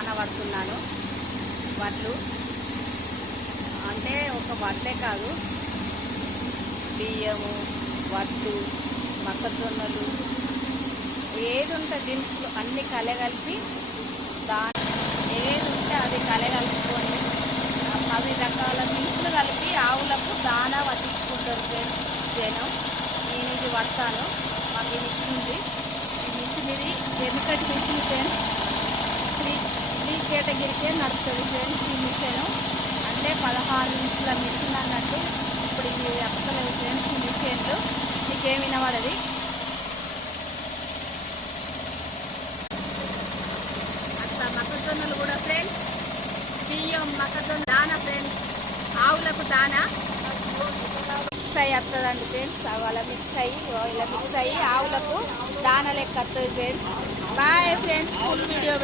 దాన పడుతున్నాను. వడ్లు అంటే ఒక వడ్లే కాదు, బియ్యము, వడ్లు, మొక్కజొన్నలు, ఏది ఉంటే దినుసులు అన్నీ కలగలిపి ఏది ఉంటే అది కలగలుపుకొని 10 రకాల దినుసులు కలిపి ఆవులకు దానా పట్టించుకుంటారు ఫ్రెండ్స్. నేను ఇది పడతాను. మాకు ఈ మిషన్ ఉంది. ఈ మిషన్ ఇది వెనుకటి మిషన్ ఫ్రెండ్స్. త్రీ కేటగిరీకే నడుస్తుంది ఫ్రెండ్స్ ఈ మిషన్. అంటే 16 ఇంచుల మిషన్ అన్నట్టు. ఇప్పుడు ఇవి వస్తలేవు ఫ్రెండ్స్ ఈ మిషన్లు. మీకేమి వినబడది? అట్లా మొక్కజొన్నలు కూడా ఫ్రెండ్స్, బియ్యం, మొక్కజొన్న దానా ఫ్రెండ్స్, ఆవులకు దానా మిక్స్ అయ్యి వస్తుందండి ఫ్రెండ్స్. అలా మిక్స్ అయ్యి ఆవులకు దానా లెక్క వస్తుంది friends. Boy friends. Full video